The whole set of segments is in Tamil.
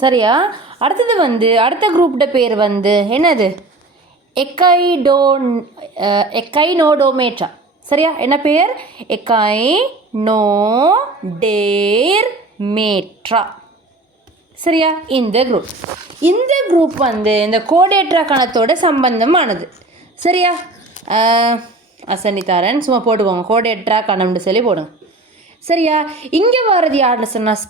சரியா? அடுத்தது அடுத்த குரூப்ட பேர் என்னது? எக்கைனோடோமேட்ரா. சரியா? என்ன பேர்? எக்கைனோடேர்மேட்ரா. சரியா? இந்த குரூப் இந்த கோடேட்ரா கணத்தோட சம்பந்தமானது. சரியா? அசனித்தாரன் சும்மா போட்டுக்கோங்க, கோடேட்ரா கணம்னு சொல்லி போடுங்க. சரியா? இங்கே வர்றது யாருன்னு சொன்னால்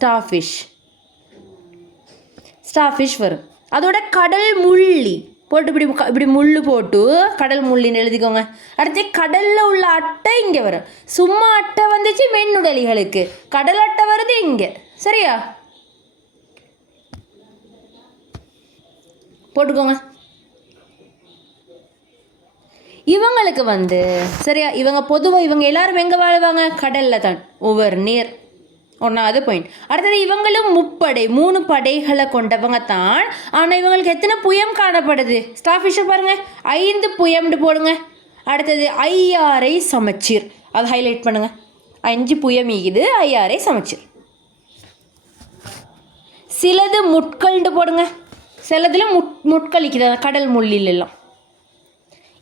ஸ்டார்ஃபிஷ் வரும். அதோட கடல் முள்ளி போட்டு இப்படி முள்ளு போட்டு கடல் முள்ளின்னு எழுதிக்கோங்க. அடுத்து கடலில் உள்ள அட்டை இங்கே வரும். சும்மா அட்டை வந்துச்சு மென்னுடலிகளுக்கு, கடல் அட்டை வருது இங்கே. சரியா? போட்டுக்கோங்க. இவங்களுக்கு சரியா, இவங்க பொதுவாக இவங்க எல்லாரும் எங்கே வாழ்வாங்க? கடலில் தான். ஒவ்வொரு நீர். ஒன்றாவது பாயிண்ட். அடுத்தது இவங்களும் 3 படைகளை கொண்டவங்க தான். ஆனால் இவங்களுக்கு எத்தனை புயம் காணப்படுது? ஸ்டார்ஃபிஷை பாருங்கள், 5 புயம்னு போடுங்க. அடுத்தது 5 சமச்சீர், அதை ஹைலைட் பண்ணுங்க. 5 புயம் ஈகுது, 5 சமச்சீர். சிலது முட்கள்னு போடுங்க. சிலதுல முட்களிக்குது, கடல் முள்ளில் எல்லாம்.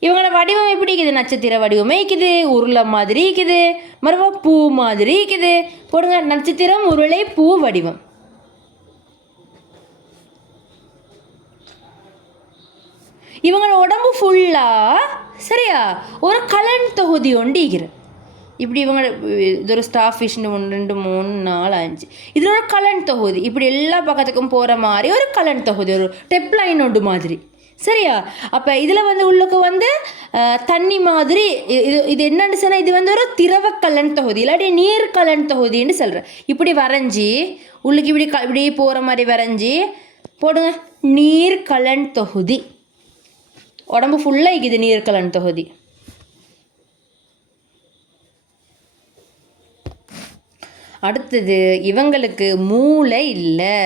இவங்களோட வடிவம் எப்படி இருக்குது? நட்சத்திர வடிவமே இருக்குது, உருளை மாதிரி இருக்குது, மறுபடியும் பூ மாதிரி இருக்குது. போடுங்க, நட்சத்திரம், உருளை, பூ வடிவம். இவங்களோட உடம்பு ஃபுல்லாக சரியா ஒரு கலன் தொகுதி ஒன்று ஈகிற. இப்படி இவங்க இது ஒரு ஸ்டார்ஃபிஷ்னு 1 2 3 4 5 இது ஒரு கலன் தொகுதி. இப்படி எல்லா பக்கத்துக்கும் போகிற மாதிரி ஒரு கலன் தொகுதி, ஒரு டெப்லைன் ஒன்று மாதிரி. சரியா? அப்போ இதில் உள்ளுக்கு தண்ணி மாதிரி இது என்னன்னு சொன்னால் இது ஒரு திரவக்கலன் தொகுதி, இல்லாட்டி நீர்க்கலன் தொகுதின்னு சொல்கிறேன். இப்படி வரைஞ்சி உள்ளுக்கு இப்படி போகிற மாதிரி வரைஞ்சி போடுங்க, நீர்க்கலன் தொகுதி. உடம்பு ஃபுல்லாக இது நீர்க்கலன் தொகுதி. அடுத்தது இவங்களுக்கு மூளை இல்லை.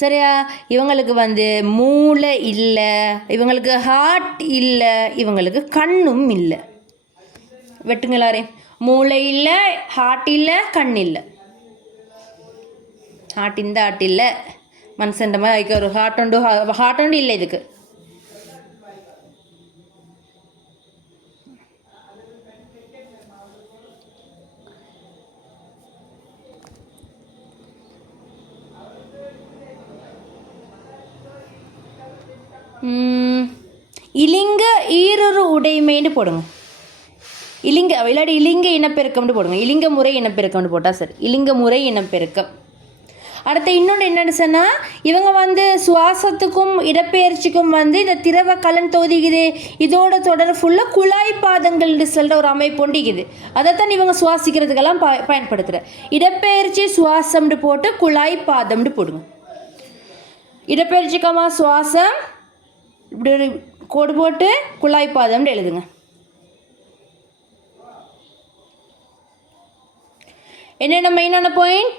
சரியா? இவங்களுக்கு மூளை இல்லை, இவங்களுக்கு ஹார்ட் இல்லை, இவங்களுக்கு கண்ணும் இல்லை. வெட்டுங்க எல்லாரையும். மூளை இல்லை, ஹார்ட் இல்லை, கண் இல்லை. ஹார்ட் இல்லை, மனுஷன் மாதிரி ஒரு ஹார்ட் உண்டு இல்லை இதுக்கு. இலிங்க ஈரொரு உடைமைன்னு போடுங்க. இல்லாட்டி இலிங்க இனப்பெருக்கம்னு போடுங்க. இலிங்க முறை இனப்பெருக்கம்னு போட்டால் சரி. இலிங்க முறை இனப்பெருக்கம். அடுத்து இன்னொன்று என்னென்னு சொன்னால் இவங்க சுவாசத்துக்கும் இடப்பெயர்ச்சிக்கும் இந்த திரவ கலன் தொகுதிக்குது. இதோட தொடர் ஃபுல்லாக குழாய் பாதங்கள்னு சொல்கிற ஒரு அமைப்பு ஒண்டிக்குது. அதைத்தான் இவங்க சுவாசிக்கிறதுக்கெல்லாம் பயன்படுத்துகிற. இடப்பெயர்ச்சி சுவாசம்னு போட்டு குழாய் பாதம்னு போடுங்க. இடப்பெயர்ச்சிக்கமா சுவாசம் இப்படி ஒரு கோடு போட்டு குழாய் பாதம்னு எழுதுங்க. என்னென்ன மெயினான பாயிண்ட்?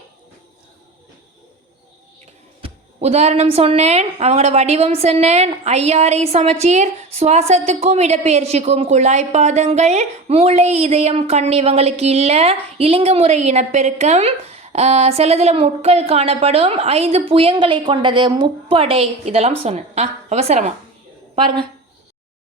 உதாரணம் சொன்னேன், அவங்களோட வடிவம் சொன்னேன், 5 சமச்சீர், சுவாசத்துக்கும் இடப்பெயர்ச்சிக்கும் குழாய் பாதங்கள், மூளை, இதயம், கண் இவங்களுக்கு இல்லை, இலிங்க முறை இனப்பெருக்கம், சிலதில் முட்கள் காணப்படும், 5 புயங்களை கொண்டது, முப்படை, இதெல்லாம் சொன்னேன். அவசரமாக பாருங்கள்.